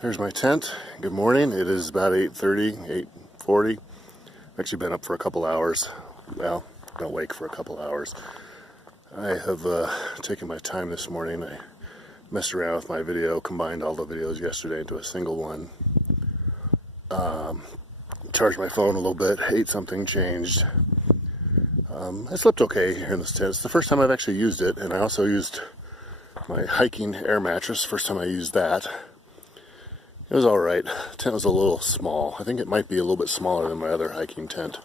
There's my tent. Good morning. It is about 8:30, 8:40. I've actually been up for a couple hours. Well, been awake for a couple hours. I have taken my time this morning. I messed around with my video, combined all the videos yesterday into a single one. Charged my phone a little bit, ate something, changed. I slept okay here in this tent. It's the first time I've actually used it, and I also used my hiking air mattress. First time I used that. It was alright. The tent was a little small. I think it might be a little bit smaller than my other hiking tent.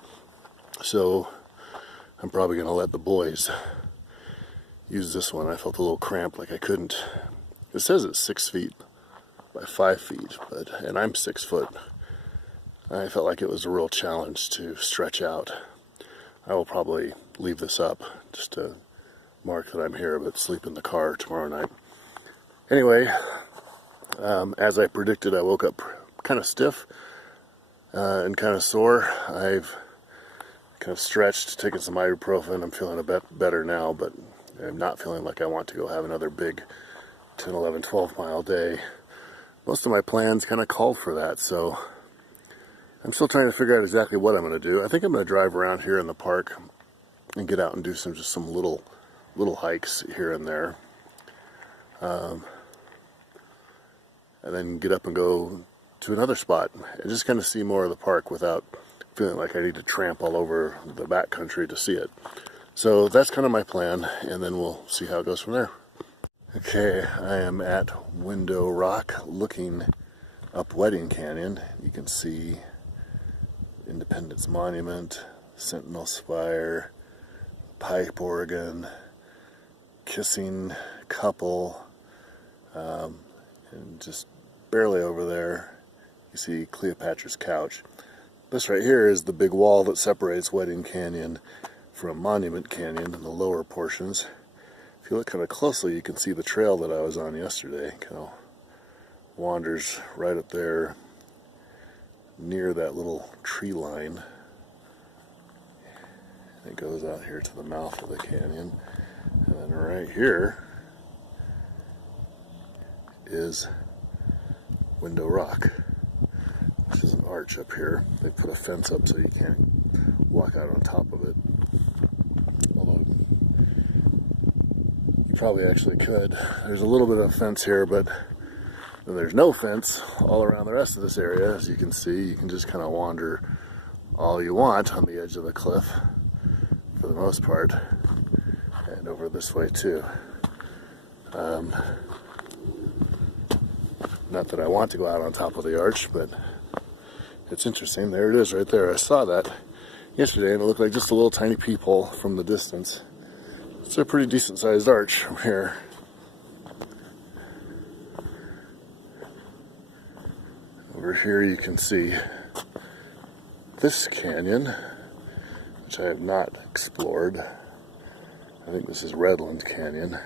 So I'm probably going to let the boys use this one. I felt a little cramped, like I couldn't. It says it's 6 feet by 5 feet, and I'm 6 foot. I felt like it was a real challenge to stretch out. I will probably leave this up just to mark that I'm here, but sleep in the car tomorrow night. Anyway, as I predicted, I woke up kind of stiff and kind of sore. I've kind of stretched, taken some ibuprofen. I'm feeling a bit better now, but I'm not feeling like I want to go have another big 10, 11, 12 mile day. Most of my plans kind of called for that, so I'm still trying to figure out exactly what I'm going to do. I think I'm going to drive around here in the park and get out and do just some little hikes here and there. And then get up and go to another spot and just kind of see more of the park without feeling like I need to tramp all over the backcountry to see it. So that's kind of my plan, and then we'll see how it goes from there. Okay, I am at Window Rock looking up Ute Canyon. You can see Independence Monument, Sentinel Spire, Pipe, Oregon, Kissing Couple, and just barely over there you see Cleopatra's Couch. This right here is the big wall that separates Ute Canyon from Monument Canyon in the lower portions. If you look kind of closely, you can see the trail that I was on yesterday. Kind of wanders right up there near that little tree line. It goes out here to the mouth of the canyon. And then right here is Window Rock, which is an arch up here. They put a fence up so you can't walk out on top of it. Although you probably actually could. There's a little bit of fence here, but there's no fence all around the rest of this area. As you can see, you can just kind of wander all you want on the edge of the cliff for the most part, and over this way too. Not that I want to go out on top of the arch, but it's interesting. There it is right there. I saw that yesterday and it looked like just a little tiny peephole from the distance. It's a pretty decent sized arch from here. Over here you can see this canyon, which I have not explored. I think this is Redlands Canyon.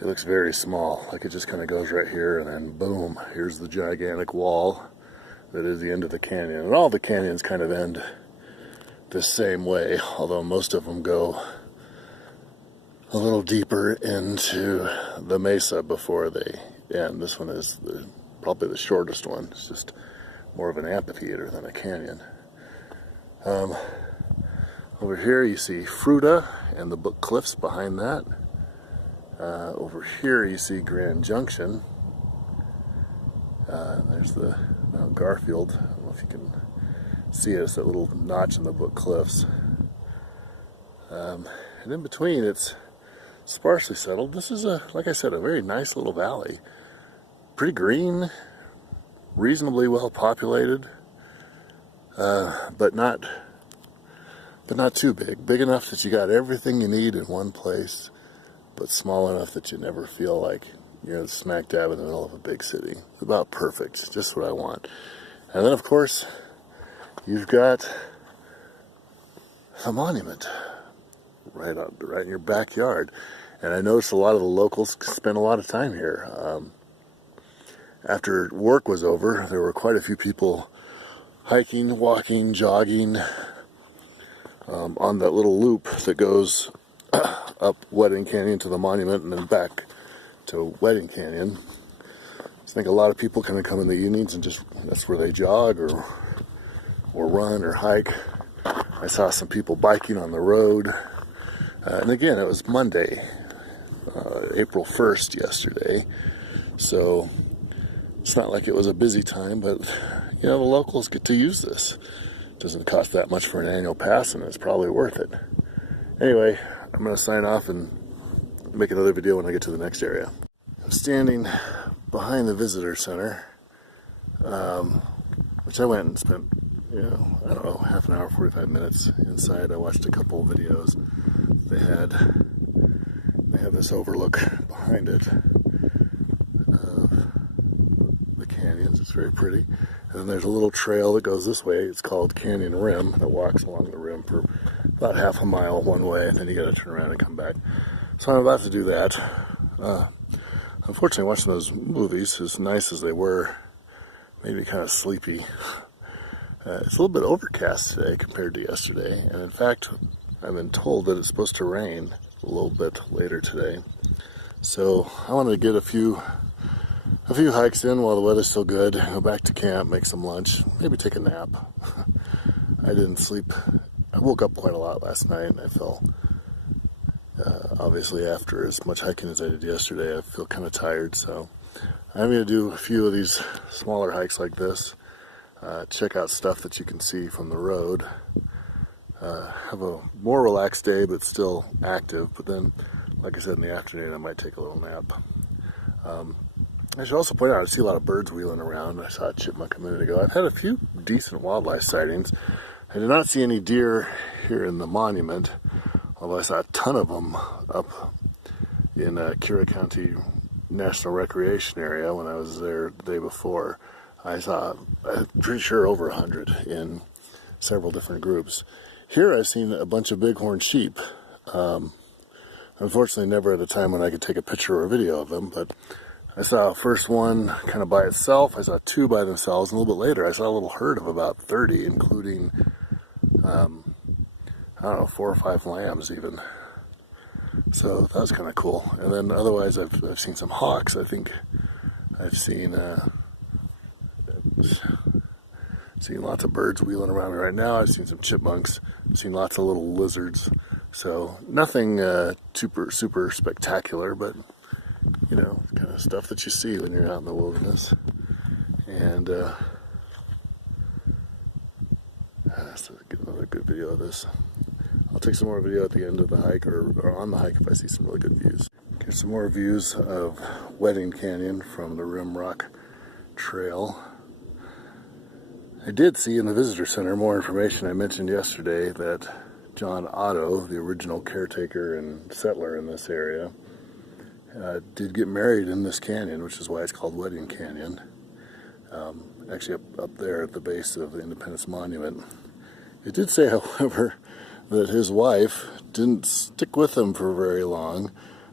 It looks very small, like it just kind of goes right here and then boom, here's the gigantic wall that is the end of the canyon. And all the canyons kind of end the same way, although most of them go a little deeper into the mesa before they end. This one is probably the shortest one. It's just more of an amphitheater than a canyon. Over here you see Fruta and the Book Cliffs behind that. Over here you see Grand Junction. There's the Mount Garfield. I don't know if you can see it. It's that little notch in the Book Cliffs. And in between it's sparsely settled. This is, like I said, a very nice little valley. Pretty green, reasonably well populated, but not too big. Big enough that you got everything you need in one place, but small enough that you never feel like you're smack dab in the middle of a big city. About perfect, just what I want. And then of course, you've got the monument right in your backyard. And I noticed a lot of the locals spend a lot of time here. After work was over, there were quite a few people hiking, walking, jogging on that little loop that goes up Ute Canyon to the monument and then back to Ute Canyon. I think a lot of people kind of come in the evenings and just, that's where they jog or run or hike. I saw some people biking on the road. And again, it was Monday, April 1st yesterday. So it's not like it was a busy time, but you know, the locals get to use this. It doesn't cost that much for an annual pass, and it's probably worth it. Anyway, I'm going to sign off and make another video when I get to the next area. I'm standing behind the visitor center, which I went and spent, you know, I don't know, half an hour, 45 minutes inside. I watched a couple of videos. They have this overlook behind it of the canyons. It's very pretty. And then there's a little trail that goes this way. It's called Canyon Rim, that walks along the rim for about half a mile one way, and then you got to turn around and come back. So I'm about to do that. Unfortunately, watching those movies, as nice as they were, made me kind of sleepy. It's a little bit overcast today compared to yesterday, and in fact, I've been told that it's supposed to rain a little bit later today. So I want to get a few hikes in while the weather's still good, go back to camp, make some lunch, maybe take a nap. I didn't sleep. I woke up quite a lot last night, and I felt, obviously after as much hiking as I did yesterday, I feel kind of tired. So I'm going to do a few of these smaller hikes like this, check out stuff that you can see from the road, have a more relaxed day but still active. But then, like I said, in the afternoon I might take a little nap. I should also point out I see a lot of birds wheeling around. I saw a chipmunk a minute ago. I've had a few decent wildlife sightings. I did not see any deer here in the monument, although I saw a ton of them up in Kira County National Recreation Area when I was there the day before. I saw, I'm pretty sure, over 100 in several different groups. Here I've seen a bunch of bighorn sheep. Unfortunately, never at a time when I could take a picture or a video of them, but I saw first one kind of by itself. I saw two by themselves, and a little bit later I saw a little herd of about 30, including, I don't know, 4 or 5 lambs even. So that was kind of cool. And then otherwise I've seen some hawks. I think I've seen lots of birds wheeling around me right now. I've seen some chipmunks. I've seen lots of little lizards. So nothing super spectacular, but you know, kind of stuff that you see when you're out in the wilderness. And so get another good video of this. I'll take some more video at the end of the hike or on the hike if I see some really good views. Here's some more views of Ute Canyon from the Rim Rock Trail. I did see in the visitor center more information. I mentioned yesterday that John Otto, the original caretaker and settler in this area, did get married in this canyon, which is why it's called Ute Canyon. Actually up there at the base of the Independence Monument. It did say, however, that his wife didn't stick with him for very long.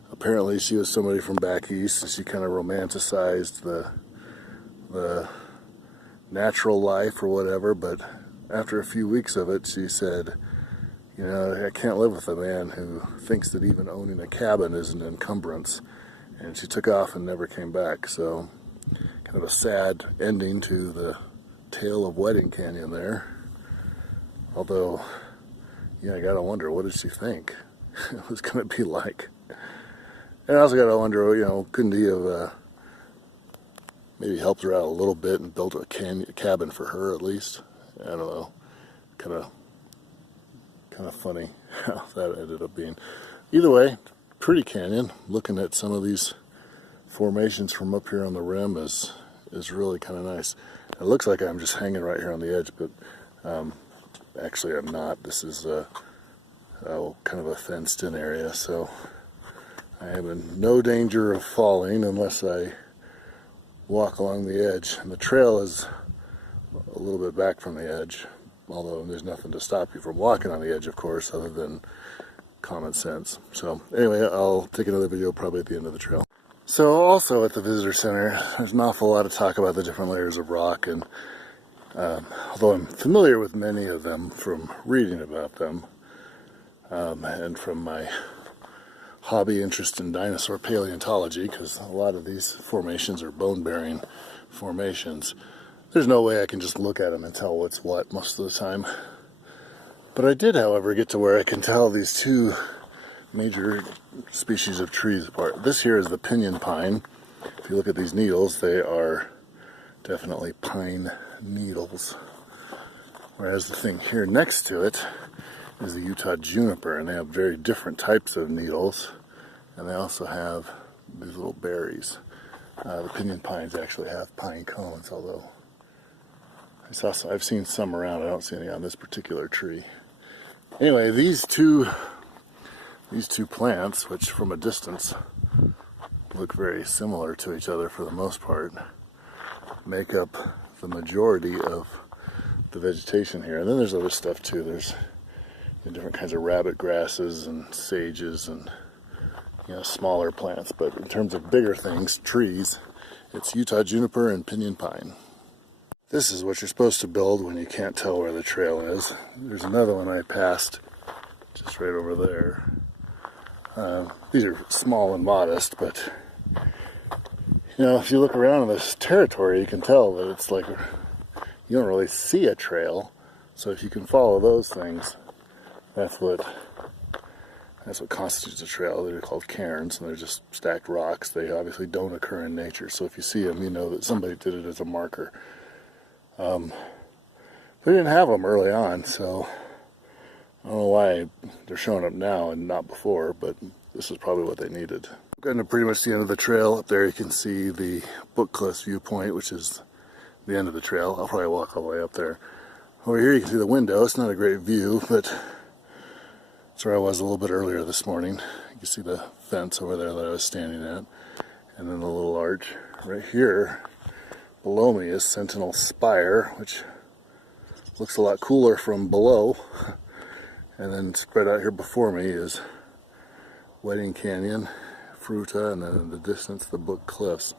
Apparently she was somebody from back east, and she kind of romanticized the natural life or whatever, but after a few weeks of it, she said, you know, I can't live with a man who thinks that even owning a cabin is an encumbrance. And she took off and never came back. So kind of a sad ending to the tale of Ute Canyon there. Although, yeah, I gotta wonder, what did she think it was gonna be like? And I also gotta wonder, you know, couldn't he have maybe helped her out a little bit and built a cabin for her at least? I don't know. Kind of funny how that ended up being. Either way, pretty canyon. Looking at some of these formations from up here on the rim is really kind of nice. It looks like I'm just hanging right here on the edge, but actually I'm not. This is kind of a fenced-in area, so I am in no danger of falling unless I walk along the edge. And the trail is a little bit back from the edge, although there's nothing to stop you from walking on the edge, of course, other than common sense. So anyway, I'll take another video probably at the end of the trail. So also at the visitor center, there's an awful lot of talk about the different layers of rock, and although I'm familiar with many of them from reading about them and from my hobby interest in dinosaur paleontology, because a lot of these formations are bone-bearing formations. There's no way I can just look at them and tell what's what most of the time. But I did, however, get to where I can tell these two major species of trees apart. This here is the pinyon pine. If you look at these needles, they are definitely pine needles. Whereas the thing here next to it is the Utah juniper, and they have very different types of needles, and they also have these little berries. The pinyon pines actually have pine cones, although I've seen some around. I don't see any on this particular tree. Anyway, these two plants, which from a distance look very similar to each other for the most part, make up the majority of the vegetation here. And then there's other stuff too. There's different kinds of rabbit grasses and sages and smaller plants. But in terms of bigger things, trees, it's Utah juniper and pinyon pine. This is what you're supposed to build when you can't tell where the trail is. There's another one I passed just right over there. These are small and modest, but if you look around in this territory, you can tell that it's like you don't really see a trail. So if you can follow those things, that's what constitutes a trail. They're called cairns, and they're just stacked rocks. They obviously don't occur in nature. So if you see them, you know that somebody did it as a marker. They didn't have them early on, so I don't know why they're showing up now and not before, but this is probably what they needed. Getting to pretty much the end of the trail. Up there you can see the Book Cliffs viewpoint, which is the end of the trail. I'll probably walk all the way up there. Over here you can see the window. It's not a great view, but it's where I was a little bit earlier this morning. You can see the fence over there that I was standing at, and then the little arch. Right here below me is Sentinel Spire, which looks a lot cooler from below. And then spread out here before me is Ute Canyon, Fruta, and then in the distance the Book Cliffs.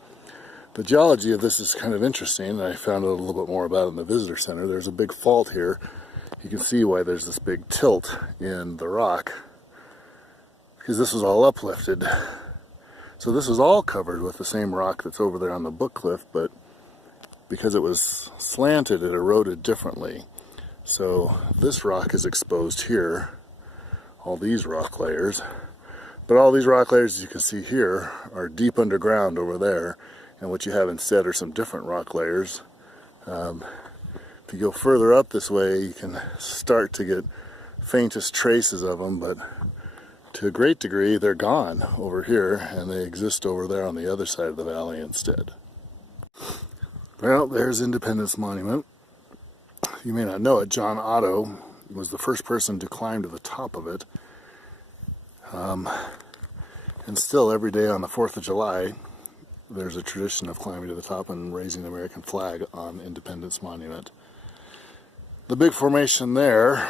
The geology of this is kind of interesting, and I found out a little bit more about it in the visitor center. There's a big fault here. You can see why there's this big tilt in the rock, because this was all uplifted. So this is all covered with the same rock that's over there on the Book Cliff, but because it was slanted, it eroded differently. So this rock is exposed here, all these rock layers. But all these rock layers, as you can see here, are deep underground over there. And what you have instead are some different rock layers. If you go further up this way, you can start to get faintest traces of them, but to a great degree, they're gone over here, and they exist over there on the other side of the valley instead. Well, there's Independence Monument. You may not know it, John Otto was the first person to climb to the top of it. And still every day on the 4th of July, there's a tradition of climbing to the top and raising the American flag on Independence Monument. The big formation there,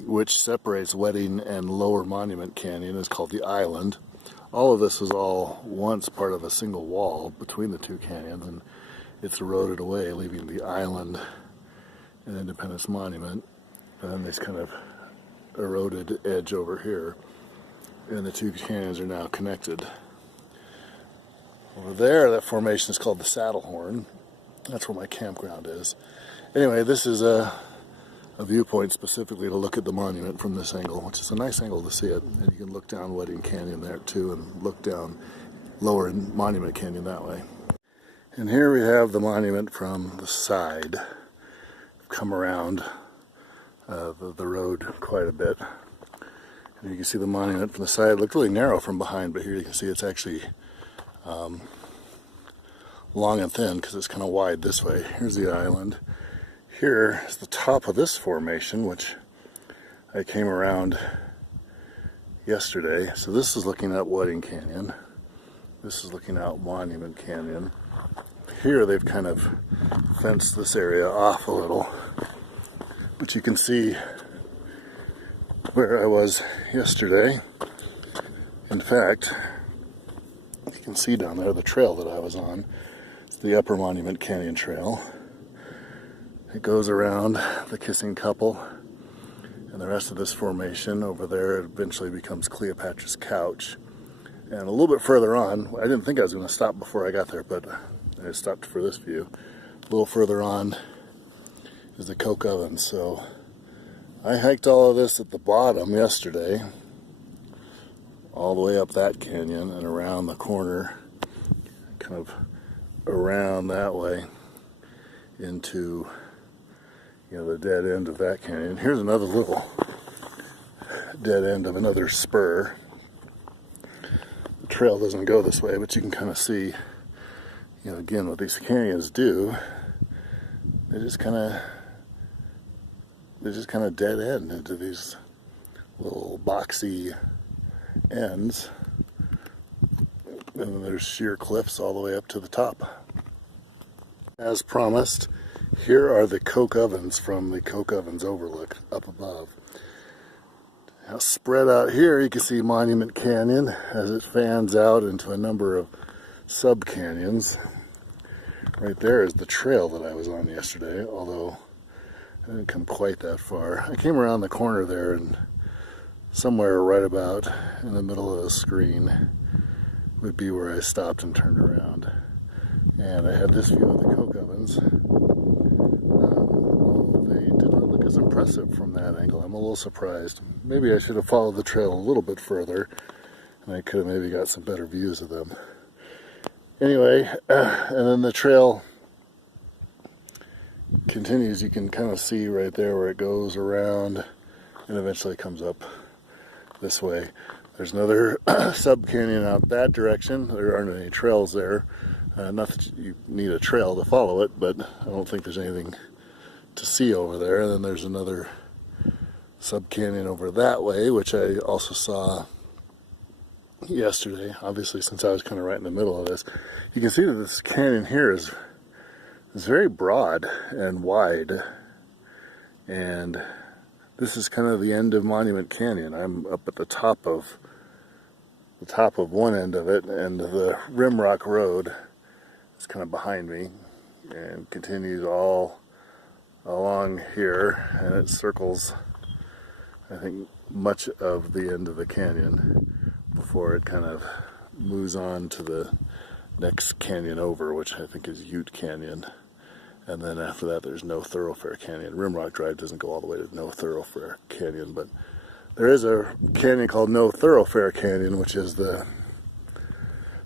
which separates Wedding and Lower Monument Canyon, is called the Island. All of this was all once part of a single wall between the two canyons, and it's eroded away, leaving the island and Independence Monument, and then this kind of eroded edge over here, and the two canyons are now connected. Over there, that formation is called the Saddlehorn. That's where my campground is. Anyway, this is a viewpoint specifically to look at the monument from this angle, which is a nice angle to see it. And you can look down Wedding Canyon there too, and look down Lower Monument Canyon that way. And here we have the monument from the side. Come around the road quite a bit. And you can see the monument from the side. It looked really narrow from behind, but here you can see it's actually long and thin because it's kind of wide this way. Here's the island. Here is the top of this formation, which I came around yesterday. So this is looking at Wedding Canyon. This is looking out Monument Canyon. Here they've kind of fenced this area off a little, but you can see where I was yesterday. In fact, you can see down there the trail that I was on. It's the Upper Monument Canyon Trail. It goes around the Kissing Couple, And the rest of this formation over there eventually becomes Cleopatra's Couch. And a little bit further on, I didn't think I was going to stop before I got there, but I stopped for this view. A little further on is the Coke Oven. So I hiked all of this at the bottom yesterday, all the way up that canyon and around the corner, kind of around that way into, you know, the dead end of that canyon. Here's another little dead end of another spur. The trail doesn't go this way, but you can kind of see, you know, again, what these canyons do. They just kind of dead end into these little boxy ends, and then there's sheer cliffs all the way up to the top. As promised, here are the Coke Ovens from the Coke Ovens overlook up above. Now spread out here you can see Monument Canyon as it fans out into a number of sub-canyons. Right there is the trail that I was on yesterday, although I didn't come quite that far. I came around the corner there, and somewhere right about in the middle of the screen would be where I stopped and turned around. And I had this view of the Coke Ovens. They did not look as impressive from that angle. I'm a little surprised. Maybe I should have followed the trail a little bit further, and I could have maybe got some better views of them. Anyway, and then the trail continues. You can kind of see right there where it goes around and eventually comes up this way. There's another sub-canyon out that direction. There aren't any trails there. Not that you need a trail to follow it, but I don't think there's anything to see over there. And then there's another sub-canyon over that way, which I also saw yesterday, obviously, since I was kind of right in the middle of this. You can see that this canyon here is very broad and wide, and this is kind of the end of Monument Canyon. I'm up at the top of one end of it, and the Rimrock Road is kind of behind me and continues all along here, and it circles, I think, much of the end of the canyon before it kind of moves on to the next canyon over, which I think is Ute Canyon. And then after that there's No Thoroughfare Canyon. Rimrock Drive doesn't go all the way to No Thoroughfare Canyon, but there is a canyon called No Thoroughfare Canyon, which is the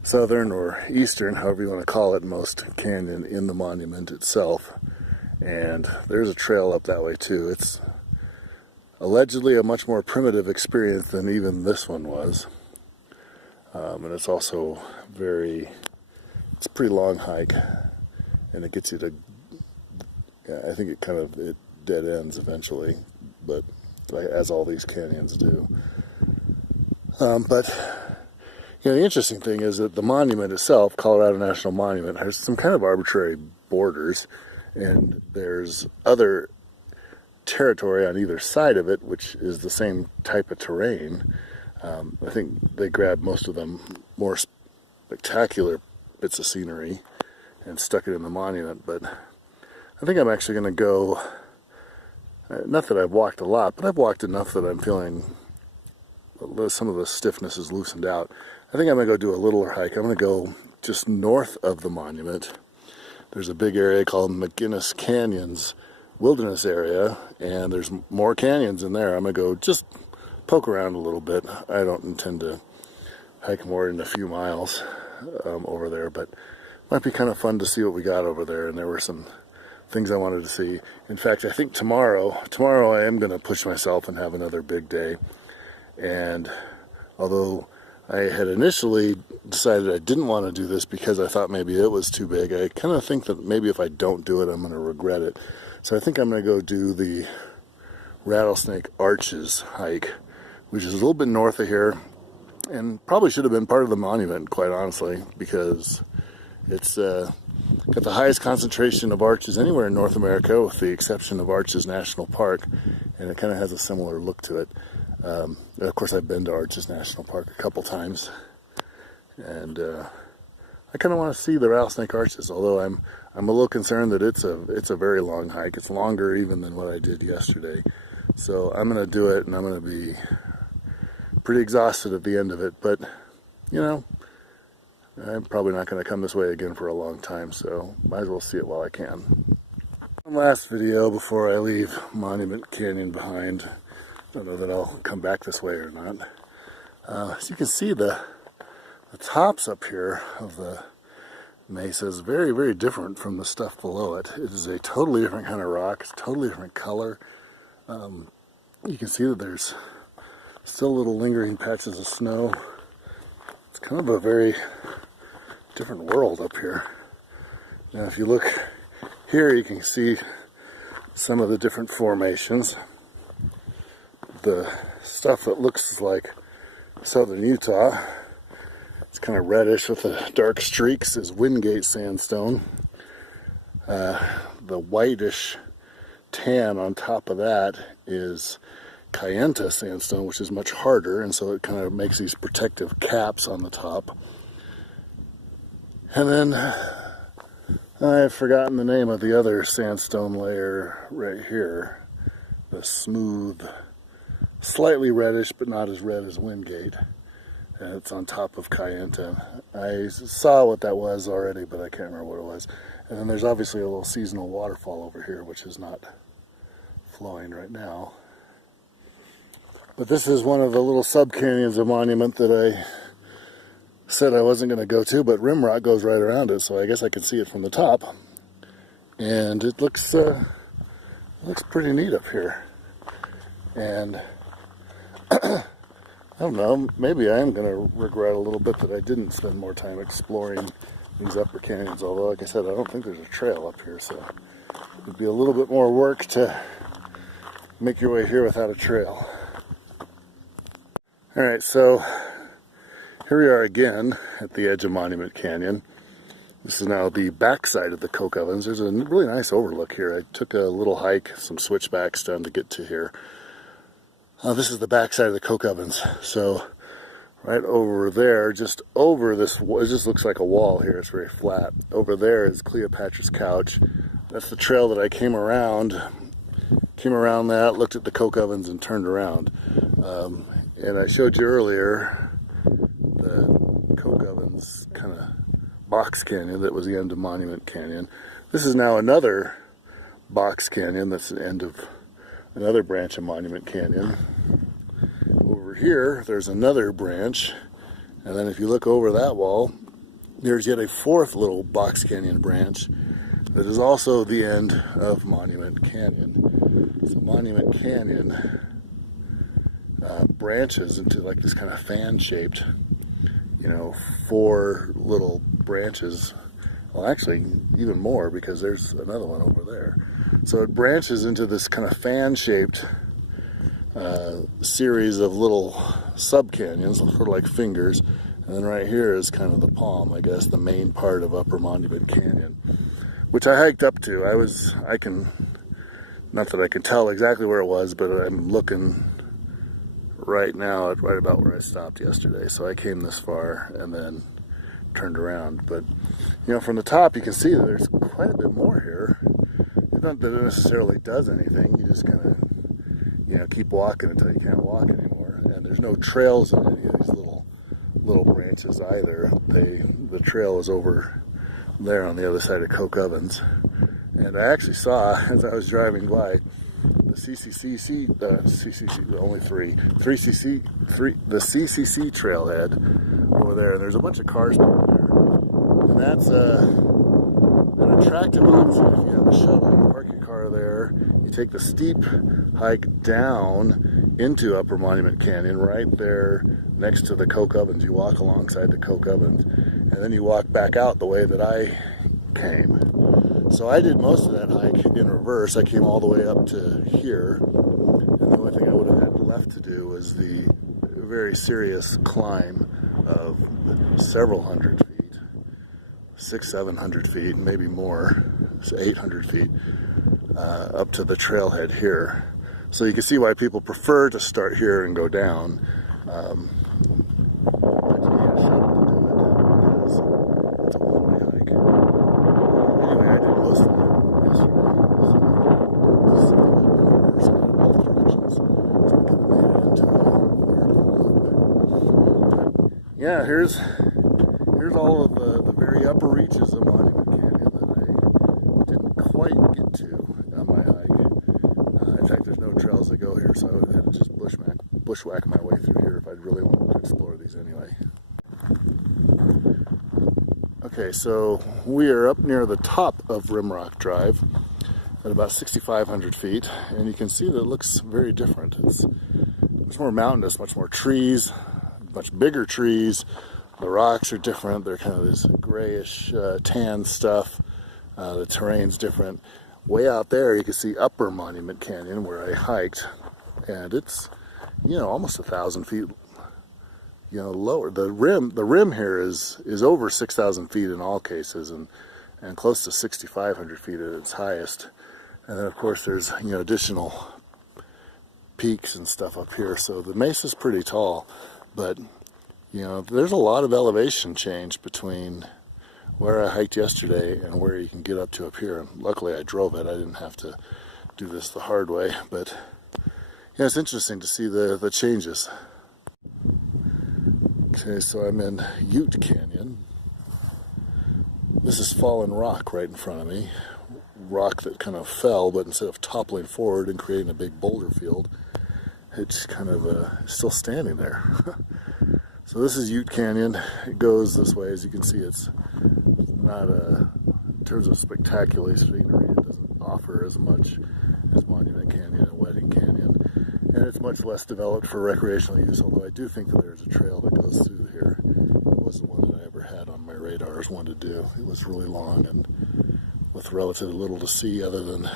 southern or eastern, however you want to call it, most canyon in the monument itself. And there's a trail up that way too. It's allegedly a much more primitive experience than even this one was. And it's also it's a pretty long hike, and it gets you to, I think it dead ends eventually, but as all these canyons do. But you know, the interesting thing is that the monument itself, Colorado National Monument, has some kind of arbitrary borders, and there's other territory on either side of it, which is the same type of terrain. I think they grabbed most of them more spectacular bits of scenery and stuck it in the monument, but I think I'm actually going to go, not that I've walked a lot, but I've walked enough that I'm feeling some of the stiffness is loosened out. I think I'm going to go do a littler hike. I'm going to go just north of the monument. There's a big area called McGinnis Canyons Wilderness Area, and there's more canyons in there. I'm going to go just poke around a little bit. I don't intend to hike more than a few miles over there, but it might be kind of fun to see what we got over there. And there were some things I wanted to see. In fact, I think tomorrow I am going to push myself and have another big day. And although I had initially decided I didn't want to do this because I thought maybe it was too big, I kind of think that maybe if I don't do it, I'm going to regret it. So I think I'm going to go do the Rattlesnake Arches hike, which is a little bit north of here, and probably should have been part of the monument, quite honestly, because it's got the highest concentration of arches anywhere in North America, with the exception of Arches National Park, and it kind of has a similar look to it. Of course, I've been to Arches National Park a couple times, and I kind of want to see the Rattlesnake Arches, although I'm a little concerned that it's a very long hike. It's longer even than what I did yesterday. So I'm going to do it, and I'm going to be pretty exhausted at the end of it, but you know, I'm probably not going to come this way again for a long time, so might as well see it while I can. One last video before I leave Monument Canyon behind. Don't know that I'll come back this way or not. As you can see, the tops up here of the mesa is very, very different from the stuff below it. It is a totally different kind of rock. It's a totally different color. You can see that there's still little lingering patches of snow. It's kind of a very different world up here. Now if you look here, you can see some of the different formations. The stuff that looks like southern Utah, it's kind of reddish with the dark streaks, is Wingate sandstone. The whitish tan on top of that is Kayenta sandstone, which is much harder, and so it kind of makes these protective caps on the top. And then I've forgotten the name of the other sandstone layer right here. The smooth, slightly reddish, but not as red as Wingate. And it's on top of Kayenta. I saw what that was already, but I can't remember what it was. And then there's obviously a little seasonal waterfall over here, which is not flowing right now. But this is one of the little sub-canyons of Monument that I said I wasn't going to go to, but rimrock goes right around it, so I guess I can see it from the top. And it looks pretty neat up here. And I don't know, maybe I am going to regret a little bit that I didn't spend more time exploring these upper canyons, although like I said, I don't think there's a trail up here, so it would be a little bit more work to make your way here without a trail. Alright, so here we are again at the edge of Monument Canyon. This is now the backside of the coke ovens. There's a really nice overlook here. I took a little hike, some switchbacks down to get to here. This is the backside of the coke ovens. So right over there, just over this, it just looks like a wall here. It's very flat. Over there is Cleopatra's couch. That's the trail that I came around that, looked at the coke ovens, and turned around. And I showed you earlier the coke ovens kind of box canyon that was the end of Monument Canyon. This is now another box canyon that's the end of another branch of Monument Canyon. Over here, there's another branch, and then if you look over that wall, there's yet a fourth little box canyon branch that is also the end of Monument Canyon. So Monument Canyon branches into like this kind of fan-shaped, you know, 4 little branches. Well, actually, even more, because there's another one over there. So it branches into this kind of fan-shaped series of little sub-canyons, sort of like fingers. And then right here is kind of the palm, I guess, the main part of Upper Monument Canyon, which I hiked up to. Not that I can tell exactly where it was, but I'm looking right now at right about where I stopped yesterday. So I came this far and then turned around. But, you know, from the top you can see that there's quite a bit more here. It's not that it necessarily does anything. You just kind of, you know, keep walking until you can't walk anymore. And there's no trails in any of these little branches either. The trail is over there on the other side of Coke Ovens. And I actually saw, as I was driving by, the the CCC trailhead over there. And there's a bunch of cars over there. And that's an attractive option if you have a shovel. You park your car there, you take the steep hike down into Upper Monument Canyon, right there next to the Coke Ovens. You walk alongside the Coke Ovens, and then you walk back out the way that I came. So I did most of that hike in reverse. I came all the way up to here, and the only thing I would have had left to do was the very serious climb of several hundred feet, 600-700 feet, maybe more, 800 feet, up to the trailhead here. So you can see why people prefer to start here and go down. But you need a shuttle to do it, because it's a one-way hike. Anyway, I did most of it yesterday, so in both directions. yeah, here's all of the very upper reaches of Monument Canyon that I didn't quite get to on my hike. In fact, there's no trails that go here, so I would have to just bushwhack my way through here if I'd really wanted to explore these anyway. Okay, so we are up near the top of Rimrock Drive at about 6,500 feet, and you can see that it looks very different. It's much more mountainous, much more trees, much bigger trees. The rocks are different. They're kind of this grayish tan stuff. The terrain's different. Way out there you can see Upper Monument Canyon where I hiked, and it's, you know, almost 1,000 feet, you know, lower. The rim here is over 6,000 feet in all cases, and close to 6,500 feet at its highest. And then of course there's, you know, additional peaks and stuff up here, so the mesa's pretty tall, but you know, there's a lot of elevation change between where I hiked yesterday and where you can get up to up here. And luckily I drove it. I didn't have to do this the hard way, but yeah, it's interesting to see the changes. Okay, so I'm in Ute Canyon. This is fallen rock right in front of me. Rock that kind of fell, but instead of toppling forward and creating a big boulder field, it's kind of still standing there. So this is Ute Canyon. It goes this way. As you can see, it's not in terms of spectacular scenery, it doesn't offer as much as Monument Canyon and Wedding Canyon, and it's much less developed for recreational use, although I do think that there's a trail that goes through here. It wasn't one that I ever had on my radar as one to do. It was really long and with relatively little to see other than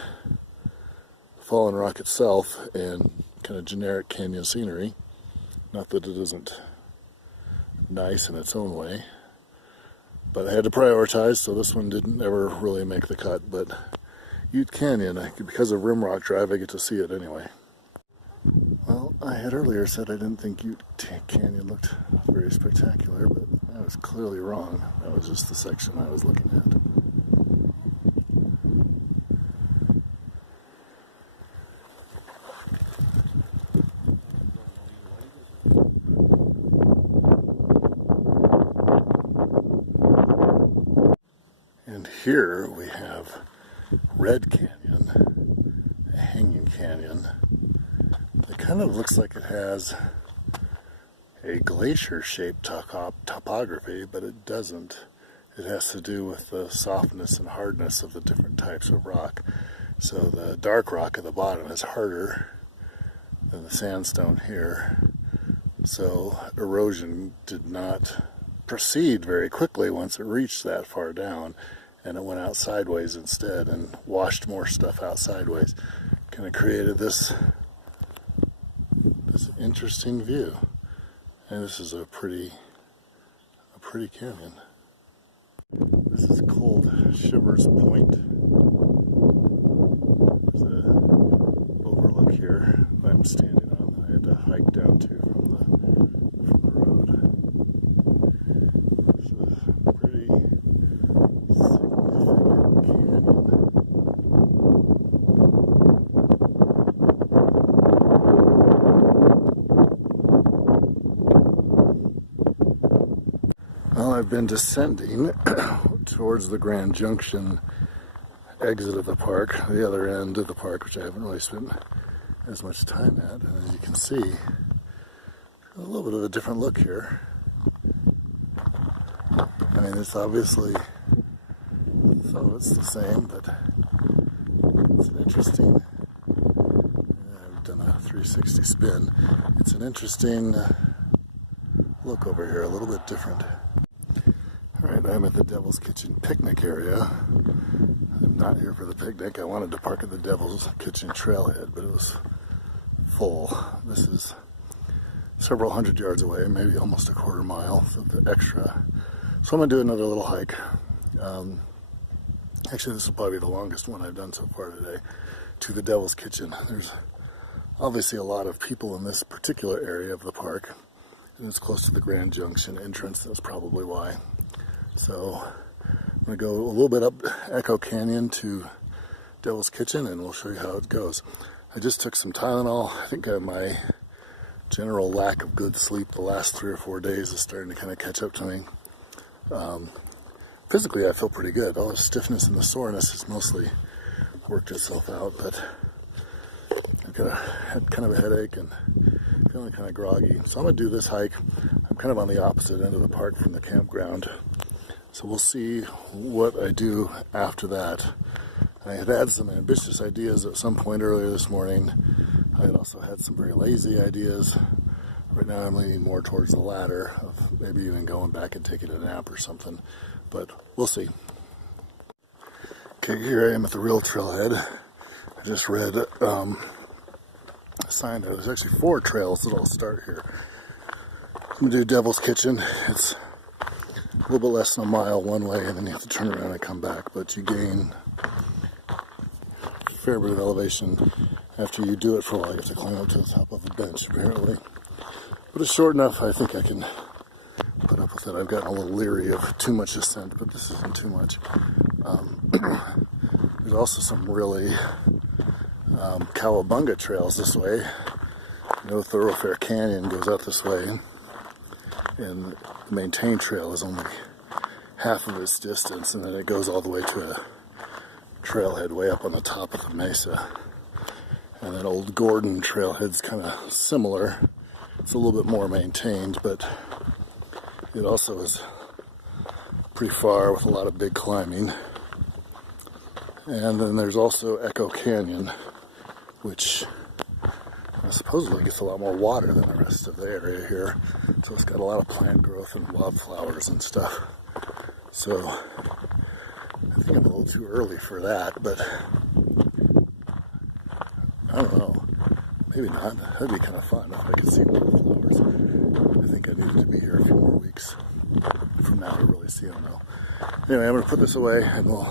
fallen rock itself and kind of generic canyon scenery. Not that it isn't nice in its own way, but I had to prioritize, so this one didn't ever really make the cut. But Ute Canyon, because of Rimrock Drive, I get to see it anyway. Well, I had earlier said I didn't think Ute Canyon looked very spectacular, but I was clearly wrong. That was just the section I was looking at. Here we have Red Canyon, a hanging canyon. It kind of looks like it has a glacier-shaped topography, but it doesn't. It has to do with the softness and hardness of the different types of rock. So the dark rock at the bottom is harder than the sandstone here. So erosion did not proceed very quickly once it reached that far down, and it went out sideways instead and washed more stuff out sideways. Kind of created this interesting view. And this is a pretty canyon. This is called Shivers Point. There's an overlook here that I'm standing on. I had to hike down to from the road. It's a pretty significant canyon. Well, I've been descending towards the Grand Junction exit of the park, the other end of the park, which I haven't really spent as much time at. And as you can see, a little bit of a different look here. I mean, it's obviously, so it's the same, but it's an interesting, I've done a 360 spin. It's an interesting look over here, a little bit different. Alright, I'm at the Devil's Kitchen picnic area. I'm not here for the picnic. I wanted to park at the Devil's Kitchen Trailhead, but it was full. This is several hundred yards away, maybe almost a quarter mile, so the extra. So I'm going to do another little hike. Actually, this will probably be the longest one I've done so far today, to the Devil's Kitchen. There's obviously a lot of people in this particular area of the park, and it's close to the Grand Junction entrance. That's probably why. So I'm going to go a little bit up Echo Canyon to Devil's Kitchen, and we'll show you how it goes. I just took some Tylenol. I think my general lack of good sleep the last 3 or 4 days is starting to kind of catch up to me. Physically, I feel pretty good. All the stiffness and the soreness has mostly worked itself out, but I've had kind of a headache and feeling kind of groggy. So I'm going to do this hike. I'm kind of on the opposite end of the park from the campground. So we'll see what I do after that. I had had some ambitious ideas at some point earlier this morning. I had also had some very lazy ideas. Right now I'm leaning more towards the latter, of maybe even going back and taking a nap or something. But we'll see. Okay, here I am at the real trailhead. I just read a sign that there's actually 4 trails that all start here. I'm going to do Devil's Kitchen. It's a little bit less than a mile one way, and then you have to turn around and come back, but you gain a fair bit of elevation after you do it for a while. You have to climb up to the top of a bench, apparently. But it's short enough, I think I can put up with it. I've gotten a little leery of too much ascent, but this isn't too much. There's also some really cowabunga trails this way. No Thoroughfare Canyon goes out this way, and the maintained trail is only half of its distance, and then it goes all the way to a trailhead way up on the top of the mesa. And then Old Gordon trailhead's kind of similar. It's a little bit more maintained, but it also is pretty far with a lot of big climbing. And then there's also Echo Canyon, which supposedly gets a lot more water than the rest of the area here. So it's got a lot of plant growth and wildflowers and stuff. So I think I'm a little too early for that, but I don't know. Maybe not. That'd be kind of fun if I could see wildflowers. I think I needed to be here a few more weeks from now to really see them though. Anyway, I'm going to put this away and we'll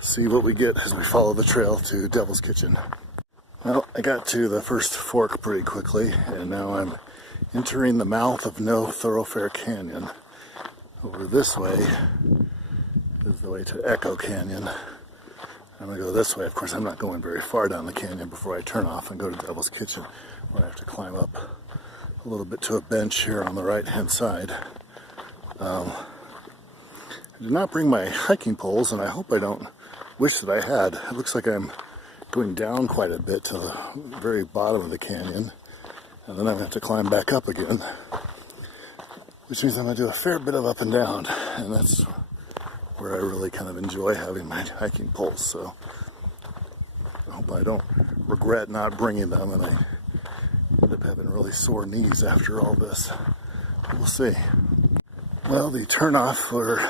see what we get as we follow the trail to Devil's Kitchen. Well, I got to the first fork pretty quickly, and now I'm entering the mouth of No Thoroughfare Canyon. Over this way is the way to Echo Canyon. I'm going to go this way. Of course, I'm not going very far down the canyon before I turn off and go to Devil's Kitchen, where I have to climb up a little bit to a bench here on the right-hand side. I did not bring my hiking poles, and I hope I don't wish that I had. It looks like I'm going down quite a bit to the very bottom of the canyon, and then I'm going to have to climb back up again, which means I'm going to do a fair bit of up and down, and that's where I really kind of enjoy having my hiking poles. So I hope I don't regret not bringing them and I end up having really sore knees after all this. We'll see. Well, the turnoff for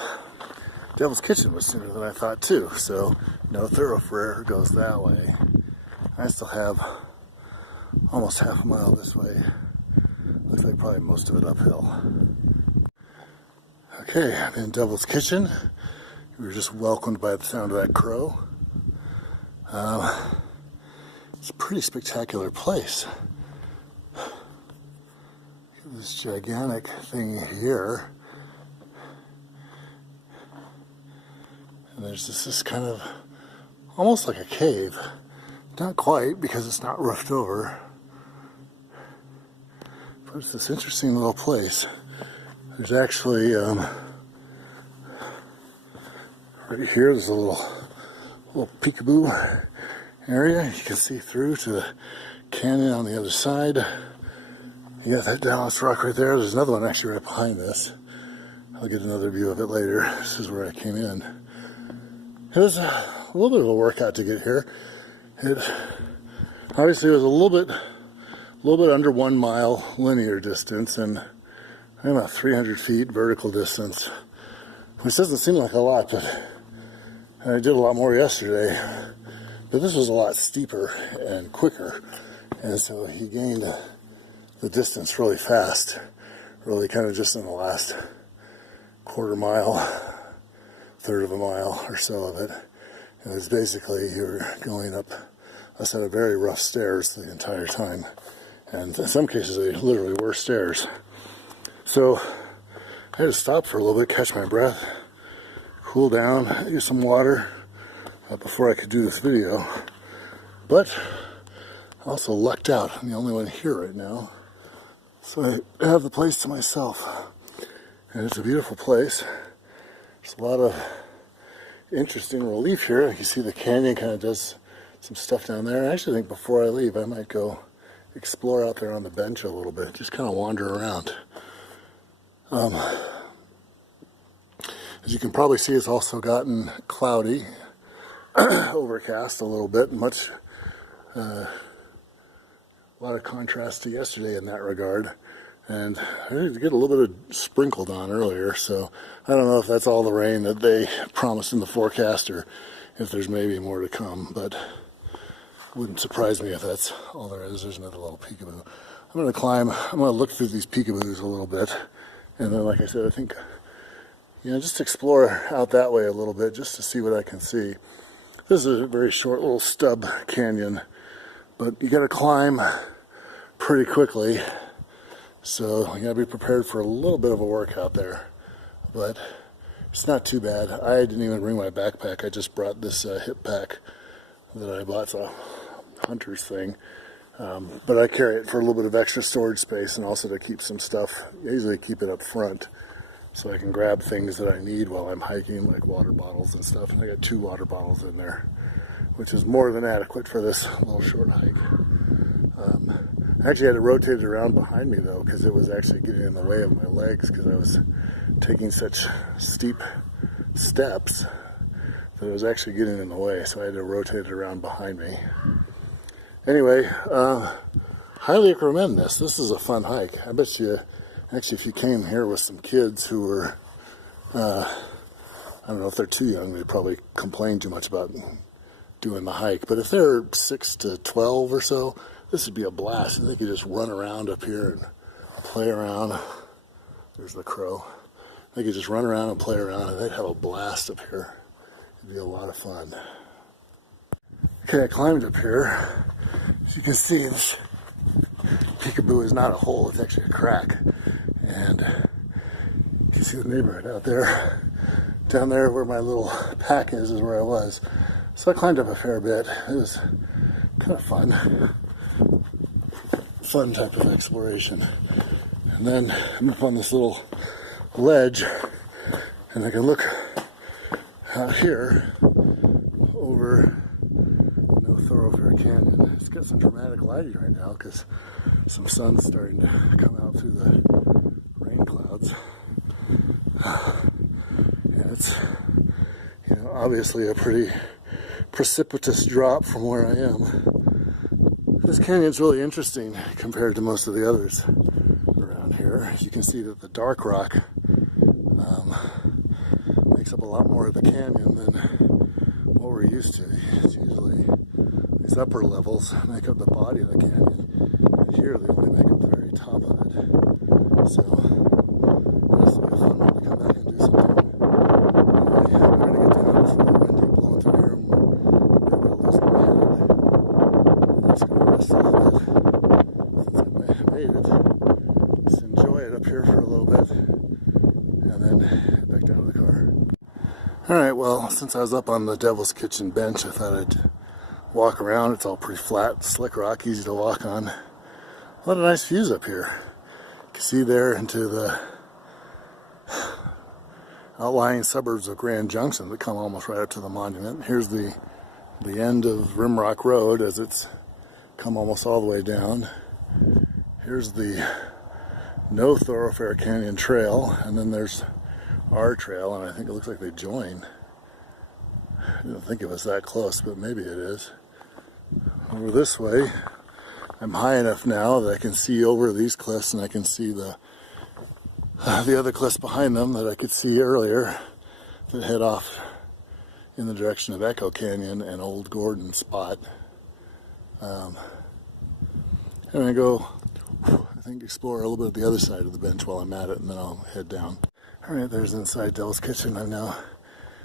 Devil's Kitchen was sooner than I thought too, so No Thoroughfare goes that way. I still have almost half a mile this way. Looks like probably most of it uphill. Okay, I'm in Devil's Kitchen. We were just welcomed by the sound of that crow. It's a pretty spectacular place. This gigantic thing here. And there's this kind of, almost like a cave. Not quite, because it's not roofed over. But it's this interesting little place. There's actually, right here, there's a little peekaboo area. You can see through to the canyon on the other side. You got that Dallas rock right there. There's another one actually right behind this. I'll get another view of it later. This is where I came in. It was a little bit of a workout to get here. It obviously was a little bit under 1 mile linear distance and about 300 feet vertical distance, which doesn't seem like a lot, but I did a lot more yesterday. But this was a lot steeper and quicker, and so he gained the distance really fast, really kind of just in the last quarter mile, third of a mile or so of it. It was basically you're going up a set of very rough stairs the entire time, and in some cases they literally were stairs. So I had to stop for a little bit, catch my breath, cool down, get some water before I could do this video. But I also lucked out. I'm the only one here right now. So I have the place to myself. And it's a beautiful place. There's a lot of interesting relief here. You can see the canyon kind of does some stuff down there. I actually think before I leave, I might go explore out there on the bench a little bit. Just kind of wander around. As you can probably see, it's also gotten cloudy, overcast a little bit, a lot of contrast to yesterday in that regard. And I did get a little bit of sprinkled on earlier, so I don't know if that's all the rain that they promised in the forecast or if there's maybe more to come, but it wouldn't surprise me if that's all there is. There's another little peekaboo. I'm going to look through these peekaboos a little bit, and then, like I said, I think, just explore out that way a little bit just to see what I can see. This is a very short little stub canyon, but you got to climb pretty quickly. So you gotta be prepared for a little bit of a workout there, but it's not too bad. I didn't even bring my backpack. I just brought this hip pack that I bought. It's a hunter's thing, but I carry it for a little bit of extra storage space and also to keep some stuff. I usually keep it up front so I can grab things that I need while I'm hiking, like water bottles and stuff. And I got 2 water bottles in there, which is more than adequate for this little short hike. I actually had to rotate it around behind me though, because it was actually getting in the way of my legs because I was taking such steep steps that it was actually getting in the way, so I had to rotate it around behind me. Anyway, highly recommend this. This is a fun hike. I bet you, actually, if you came here with some kids who were, I don't know if they're too young, they'd probably complain too much about doing the hike, but if they're 6 to 12 or so, this would be a blast, and they could just run around up here and play around. There's the crow. They could just run around and play around, and they'd have a blast up here. It'd be a lot of fun. Okay, I climbed up here. As you can see, this peekaboo is not a hole, it's actually a crack. And you can see the neighborhood out there. Down there where my little pack is where I was. So I climbed up a fair bit. It was kind of fun. Fun type of exploration. And then I'm up on this little ledge, and I can look out here over No Thoroughfare Canyon. It's got some dramatic lighting right now because some sun's starting to come out through the rain clouds. And it's, obviously a pretty precipitous drop from where I am. This canyon's really interesting compared to most of the others around here. You can see that the dark rock makes up a lot more of the canyon than what we're used to. It's usually these upper levels make up the body of the canyon, and here they only make up the very top of it. So this will be a fun one to come back and do something. Anyway, I'm going to get down. It's really windy blowing through here. Maybe I'll lose my head. Just going to rest a little bit since I made it. Just enjoy it up here for a little bit and then head back down to the car. Alright, well, since I was up on the Devil's Kitchen bench, I thought I'd walk around. It's all pretty flat, slick rock, easy to walk on. A lot of nice views up here. You can see there into the outlying suburbs of Grand Junction that come almost right up to the monument. Here's the end of Rimrock Road as it's come almost all the way down. Here's the No Thoroughfare Canyon Trail, and then there's our trail, and I think it looks like they join. I didn't think it was that close, but maybe it is. Over this way, I'm high enough now that I can see over these cliffs, and I can see the other cliffs behind them that I could see earlier that head off in the direction of Echo Canyon and Old Gordon Spot. And I go, I think, explore a little bit of the other side of the bench while I'm at it, and then I'll head down. Alright, there's inside Devil's Kitchen. I'm now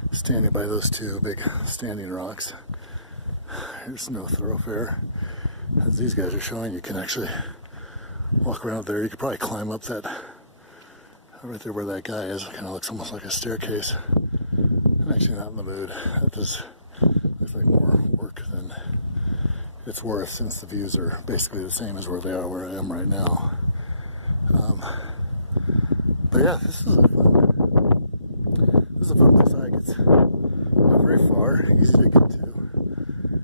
standing by those 2 big standing rocks. Here's No Thoroughfare. As these guys are showing, you can actually walk around there. You could probably climb up that, right there where that guy is. It kind of looks almost like a staircase. I'm actually not in the mood. That just looks like more work than it's worth, since the views are basically the same as where they are where I am right now. But yeah, this is a fun place to hike. It's not very far, easy to get to.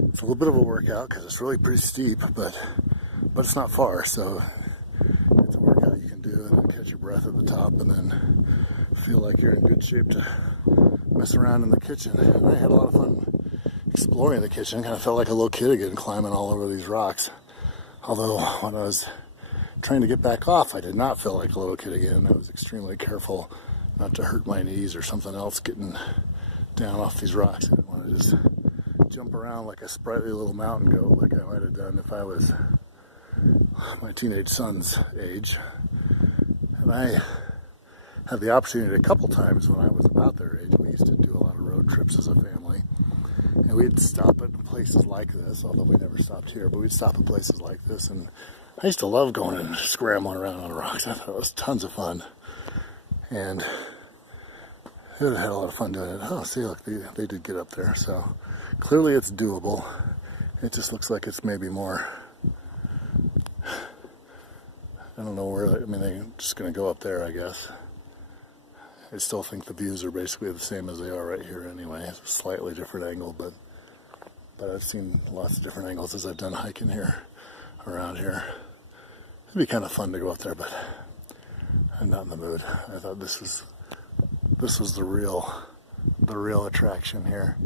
It's a little bit of a workout because it's really pretty steep, but it's not far, so it's a workout you can do and then catch your breath at the top and then feel like you're in good shape to mess around in the kitchen. And I had a lot of fun exploring the kitchen. Kind of felt like a little kid again, climbing all over these rocks. Although when I was trying to get back off, I did not feel like a little kid again. I was extremely careful not to hurt my knees or something else getting down off these rocks. I didn't want to just jump around like a sprightly little mountain goat like I might have done if I was my teenage son's age. And I had the opportunity a couple times when I was about their age. We used to do a lot of road trips as a family, and we'd stop at places like this, although we never stopped here, but we'd stop at places like this, and I used to love going and scrambling around on the rocks. I thought it was tons of fun, and I had a lot of fun doing it. Oh, see, look, they did get up there, so clearly it's doable. It just looks like it's maybe more, I don't know where, I mean, they're just going to go up there, I guess. I still think the views are basically the same as they are right here anyway. It's a slightly different angle, but I've seen lots of different angles as I've done hiking here, around here. It'd be kind of fun to go up there, but I'm not in the mood. I thought this was the real attraction here,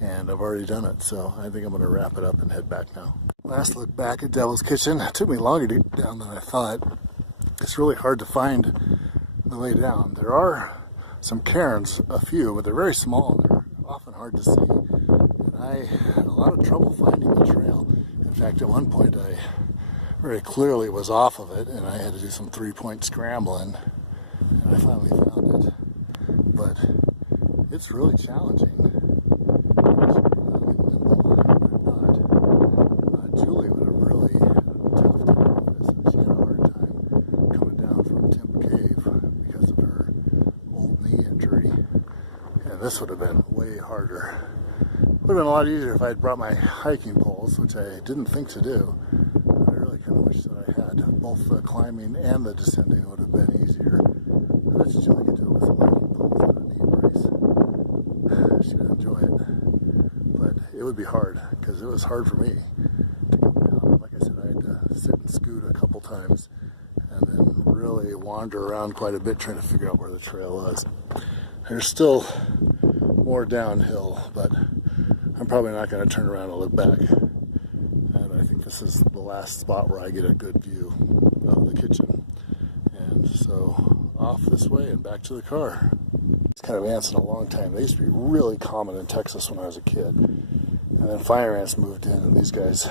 and I've already done it, so I think I'm going to wrap it up and head back now. Last look back at Devil's Kitchen. It took me longer to get down than I thought. It's really hard to find the way down. There are some cairns, a few, but they're very small and they're often hard to see. And I had a lot of trouble finding the trail. In fact, at one point I very clearly was off of it and I had to do some 3-point scrambling, and I finally found it. But it's really challenging. Julie would have really had a tough time with this, and she had a hard time coming down from Timp Cave because of her old knee injury. And this would have been way harder. Would have been a lot easier if I had brought my hiking poles, which I didn't think to do. I really kind of wish that I had. Both the climbing and the descending would have been easier. I bet Julie could do it with some hiking poles and a knee brace. She would enjoy it. But it would be hard, because it was hard for me to come down. Like I said, I had to sit and scoot a couple times and then really wander around quite a bit trying to figure out where the trail was. There's still more downhill, but I'm probably not going to turn around and look back. And I think this is the last spot where I get a good view of the kitchen. And so off this way and back to the car. It's kind of ants in a long time. They used to be really common in Texas when I was a kid. And then fire ants moved in, and these guys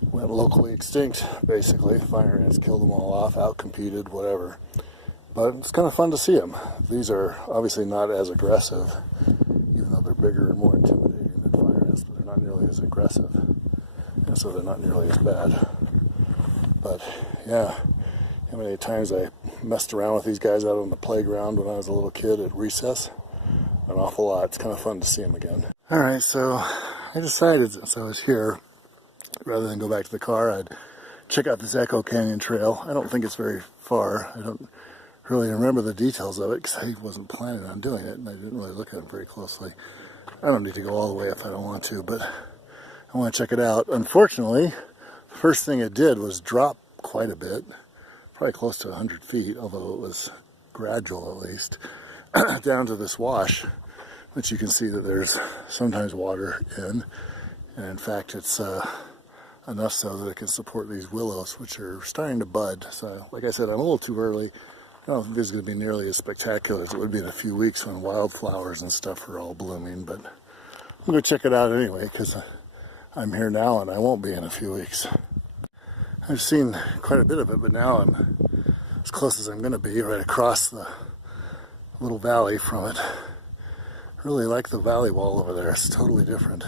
went locally extinct, basically. Fire ants killed them all off, outcompeted, whatever. But it's kind of fun to see them. These are obviously not as aggressive, even though they're bigger and more intimidating than fire ants, but they're not nearly as aggressive. And so they're not nearly as bad. But yeah, how many times I messed around with these guys out on the playground when I was a little kid at recess? An awful lot. It's kind of fun to see them again. Alright, so I decided, since I was here, rather than go back to the car, I'd check out the Zecko Canyon Trail. I don't think it's very far. I don't really remember the details of it because I wasn't planning on doing it, and I didn't really look at it very closely. I don't need to go all the way if I don't want to, but I want to check it out. Unfortunately, the first thing it did was drop quite a bit, probably close to 100 feet, although it was gradual at least, down to this wash, which you can see that there's sometimes water in, and in fact it's enough so that it can support these willows, which are starting to bud. So like I said, I'm a little too early. I don't think this is going to be nearly as spectacular as it would be in a few weeks when wildflowers and stuff are all blooming, but I'm going to check it out anyway because I'm here now and I won't be in a few weeks. I've seen quite a bit of it, but now I'm as close as I'm going to be, right across the little valley from it. I really like the valley wall over there. It's totally different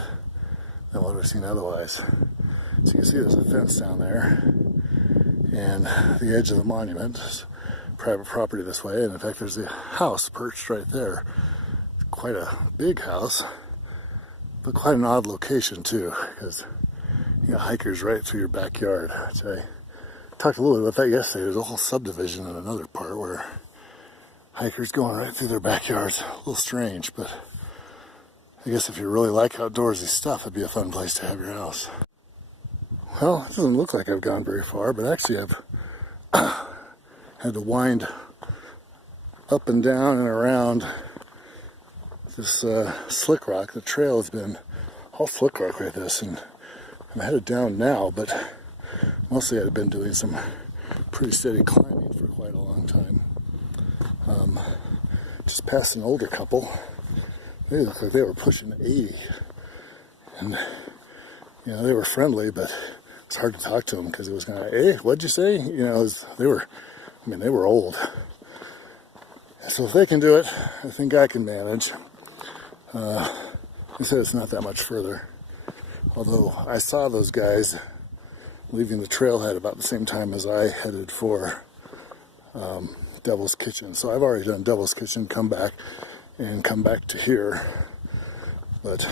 than what I've seen otherwise. So you can see there's a fence down there, and the edge of the monument is private property this way, and in fact there's a house perched right there. It's quite a big house, but quite an odd location too, because you got hikers right through your backyard, which I talked a little bit about that yesterday. There's a whole subdivision in another part where hikers going right through their backyards. A little strange, but I guess if you really like outdoorsy stuff, it'd be a fun place to have your house. Well, it doesn't look like I've gone very far, but actually I've had to wind up and down and around this slick rock. The trail has been all slick rock like this, and I'm headed down now, but mostly I've been doing some pretty steady climbing for quite a long time. Just past an older couple. They looked like they were pushing 80, and you know, they were friendly, but it's hard to talk to them because it was kind of, hey, what'd you say? You know, they were old. So if they can do it, I think I can manage. They said it's not that much further. Although I saw those guys leaving the trailhead about the same time as I headed for Devil's Kitchen. So I've already done Devil's Kitchen, come back to here. But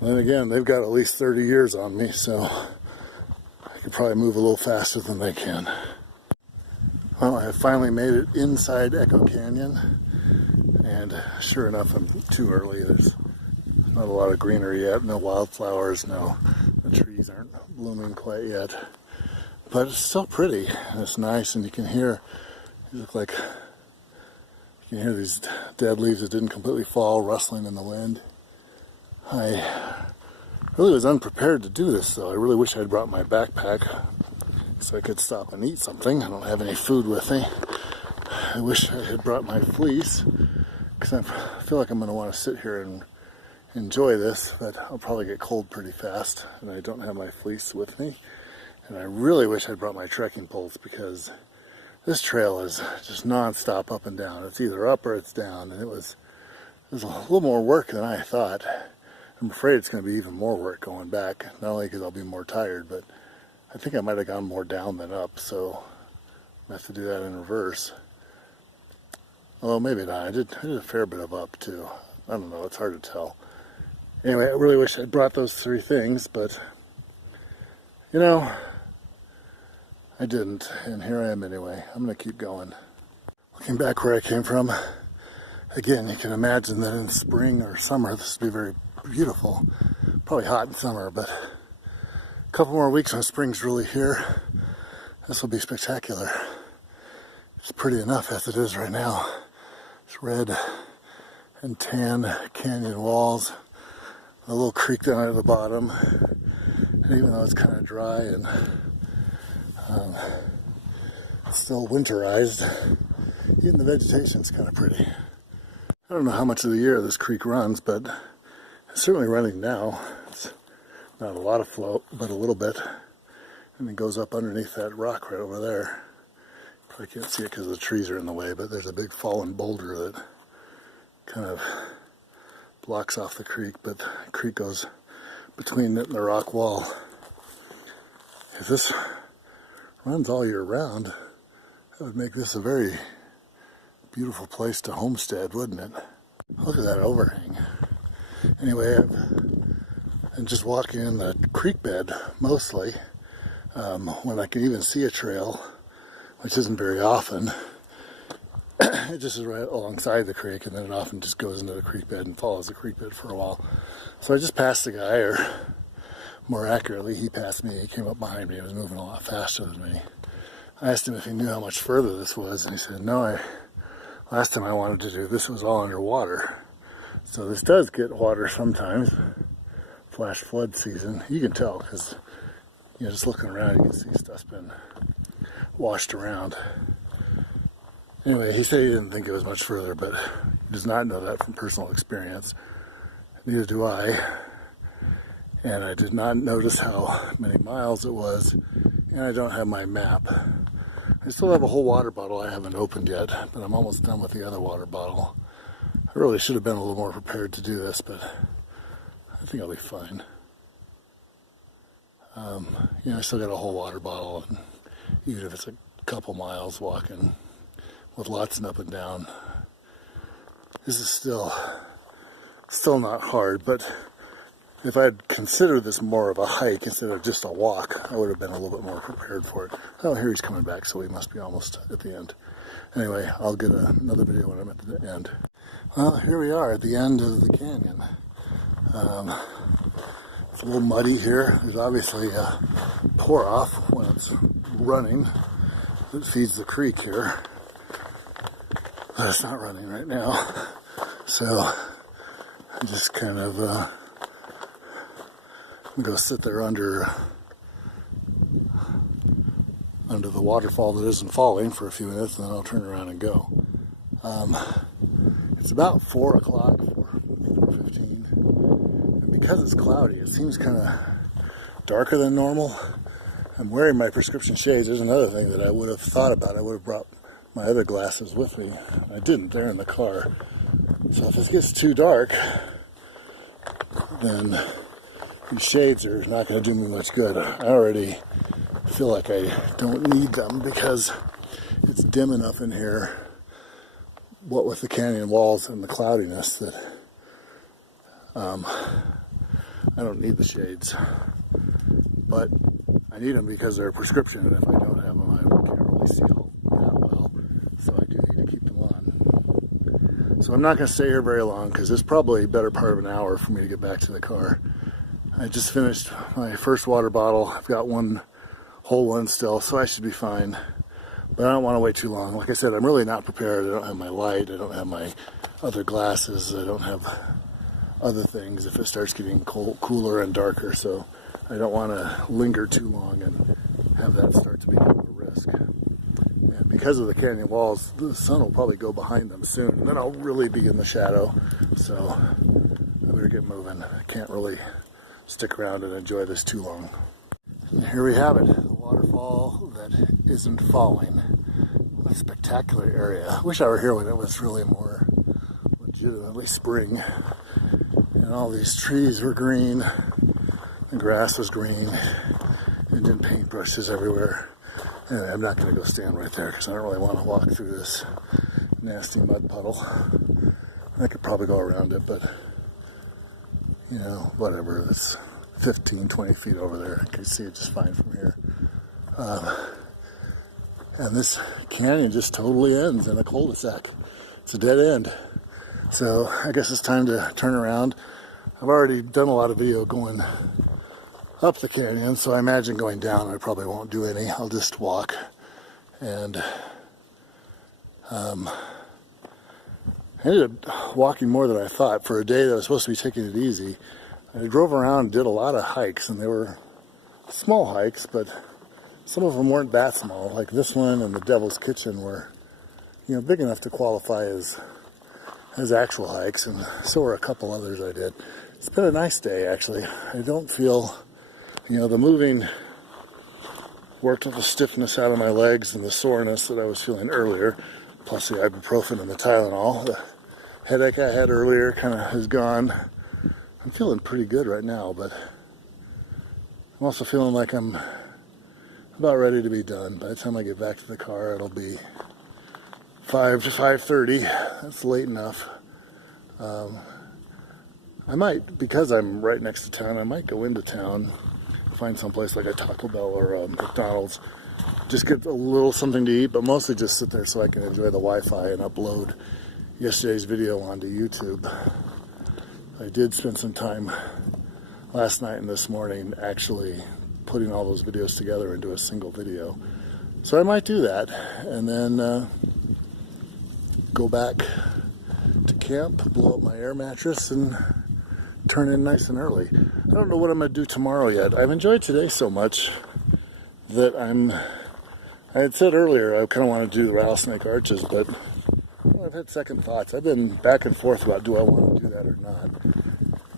then again, they've got at least 30 years on me, so I could probably move a little faster than they can. Well, I finally made it inside Echo Canyon, and sure enough, I'm too early. There's not a lot of greenery yet, no wildflowers, the trees aren't blooming quite yet. But it's still pretty, and it's nice, and you can hear these dead leaves that didn't completely fall rustling in the wind. I really was unprepared to do this, though. I really wish I'd brought my backpack so I could stop and eat something. I don't have any food with me. I wish I had brought my fleece, because I feel like I'm going to want to sit here and enjoy this, but I'll probably get cold pretty fast, and I don't have my fleece with me. And I really wish I'd brought my trekking poles, because this trail is just non-stop up and down. It's either up or it's down, and it was a little more work than I thought. I'm afraid it's going to be even more work going back, not only because I'll be more tired, but I think I might have gone more down than up, so I have to do that in reverse. Although maybe not. I did a fair bit of up too. I don't know, it's hard to tell. Anyway, I really wish I'd brought those 3 things, but you know, I didn't, and here I am anyway. I'm going to keep going. Looking back where I came from, again, you can imagine that in spring or summer this would be very beautiful. Probably hot in summer, but a couple more weeks when spring's really here, this will be spectacular. It's pretty enough as it is right now. It's red and tan canyon walls, a little creek down at the bottom, and even though it's kind of dry and still winterized, even the vegetation's kind of pretty. I don't know how much of the year this creek runs, but it's certainly running now. It's not a lot of flow, but a little bit, and it goes up underneath that rock right over there. Probably can't see it because the trees are in the way, but there's a big fallen boulder that kind of blocks off the creek, but the creek goes between it and the rock wall. If this runs all year round, that would make this a very beautiful place to homestead, wouldn't it? Look at that overhang. Anyway, I'm just walking in the creek bed mostly, when I can even see a trail, which isn't very often. It just is right alongside the creek, and then it often just goes into the creek bed and follows the creek bed for a while. So I just passed the guy, or more accurately, he passed me. He came up behind me. He was moving a lot faster than me. I asked him if he knew how much further this was, and he said, no, last time I wanted to do this was all underwater. So this does get water sometimes, flash flood season. You can tell because, you know, just looking around, you can see stuff's been washed around. Anyway, he said he didn't think it was much further, but he does not know that from personal experience. Neither do I. And I did not notice how many miles it was, and I don't have my map. I still have a whole water bottle I haven't opened yet, but I'm almost done with the other water bottle. I really should have been a little more prepared to do this, but I think I'll be fine. You know, I still got a whole water bottle, and even if it's a couple miles walking with lots and up and down, this is still not hard, but if I had considered this more of a hike instead of just a walk, I would have been a little bit more prepared for it. Oh, here he's coming back, so he must be almost at the end. Anyway, I'll get another video when I'm at the end. Well, here we are at the end of the canyon. It's a little muddy here. There's obviously a pour-off when it's running. It feeds the creek here. But it's not running right now. So I just kind of go sit there under the waterfall that isn't falling for a few minutes, and then I'll turn around and go. It's about 4 o'clock, 4:15, and because it's cloudy, it seems kind of darker than normal. I'm wearing my prescription shades. There's another thing that I would have thought about. I would have brought my other glasses with me. I didn't. They're in the car. So if it gets too dark, then these shades are not going to do me much good. I already feel like I don't need them because it's dim enough in here, what with the canyon walls and the cloudiness, that I don't need the shades. But I need them because they're a prescription, and if I don't have them, I can't really see all that well. So I do need to keep them on. So I'm not going to stay here very long because it's probably a better part of an hour for me to get back to the car. I just finished my first water bottle. I've got one whole one still, so I should be fine. But I don't want to wait too long. Like I said, I'm really not prepared. I don't have my light. I don't have my other glasses. I don't have other things if it starts getting cooler and darker. So I don't want to linger too long and have that start to become a risk. And because of the canyon walls, the sun will probably go behind them soon. And then I'll really be in the shadow. So I better get moving. I can't really stick around and enjoy this too long. And here we have it, the waterfall that isn't falling. What a spectacular area. I wish I were here when it was really more legitimately spring. And all these trees were green, the grass was green, and then paintbrushes everywhere. And I'm not going to go stand right there because I don't really want to walk through this nasty mud puddle. I could probably go around it, but you know, whatever. It's 15, 20 feet over there. I can see it just fine from here. And this canyon just totally ends in a cul-de-sac. It's a dead end. So I guess it's time to turn around. I've already done a lot of video going up the canyon, so I imagine going down I probably won't do any. I'll just walk. And I ended up walking more than I thought for a day that I was supposed to be taking it easy. I drove around and did a lot of hikes, and they were small hikes, but some of them weren't that small. Like this one and the Devil's Kitchen were, you know, big enough to qualify as actual hikes, and so were a couple others I did. It's been a nice day, actually. I don't feel, you know, the moving worked the stiffness out of my legs and the soreness that I was feeling earlier, plus the ibuprofen and the Tylenol. The headache I had earlier kind of is gone. I'm feeling pretty good right now, but I'm also feeling like I'm about ready to be done. By the time I get back to the car, it'll be 5 to 5:30. That's late enough. I might, because I'm right next to town, I might go into town, find someplace like a Taco Bell or a McDonald's, just get a little something to eat, but mostly just sit there so I can enjoy the Wi-Fi and upload yesterday's video onto YouTube. I did spend some time last night and this morning actually putting all those videos together into a single video. So I might do that, and then go back to camp, blow up my air mattress, and turn in nice and early. I don't know what I'm going to do tomorrow yet. I've enjoyed today so much that I had said earlier I kind of want to do the Rattlesnake arches, but I've had second thoughts. I've been back and forth about do I want to do that or not.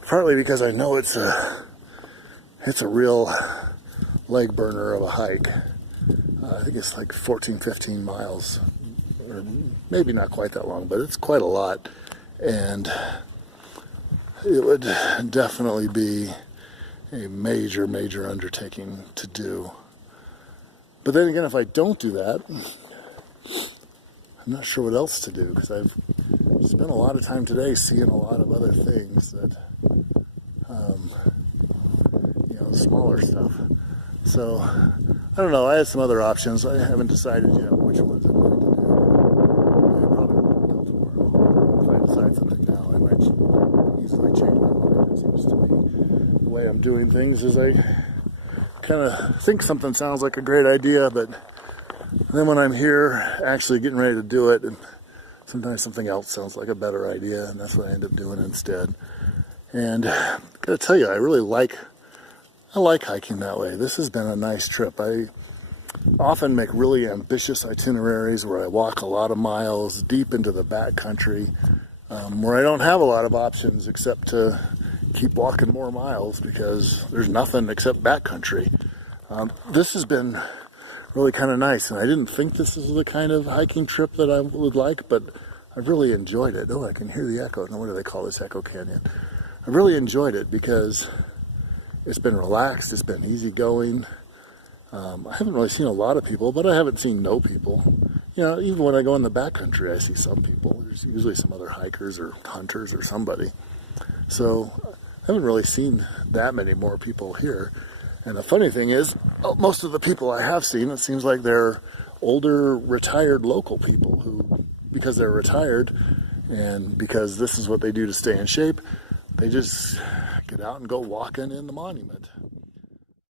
Partly because I know it's a real leg burner of a hike. I think it's like 14, 15 miles, or maybe not quite that long, but it's quite a lot. And it would definitely be a major, major undertaking to do. But then again, if I don't do that, I'm not sure what else to do, because I've spent a lot of time today seeing a lot of other things that you know, smaller stuff. So, I don't know, I had some other options. I haven't decided yet which ones I'm going to do. I probably won't until tomorrow. If I decide something now, I might easily change my mind. It seems to me the way I'm doing things is I kind of think something sounds like a great idea, but then when I'm here actually getting ready to do it, and sometimes something else sounds like a better idea, and that's what I end up doing instead. And I gotta tell you, I like hiking that way. This has been a nice trip. I often make really ambitious itineraries where I walk a lot of miles deep into the backcountry, where I don't have a lot of options except to keep walking more miles because there's nothing except backcountry. This has been really kind of nice, and I didn't think this is the kind of hiking trip that I would like, but I've really enjoyed it. Oh, I can hear the echo. Now, what do they call this? Echo Canyon. I really enjoyed it because it's been relaxed, it's been easygoing. I haven't really seen a lot of people, but I haven't seen no people. You know, even when I go in the backcountry, I see some people. There's usually some other hikers or hunters or somebody. So I haven't really seen that many more people here. And the funny thing is, most of the people I have seen, it seems like they're older, retired local people who, because they're retired and because this is what they do to stay in shape, they just get out and go walking in the monument.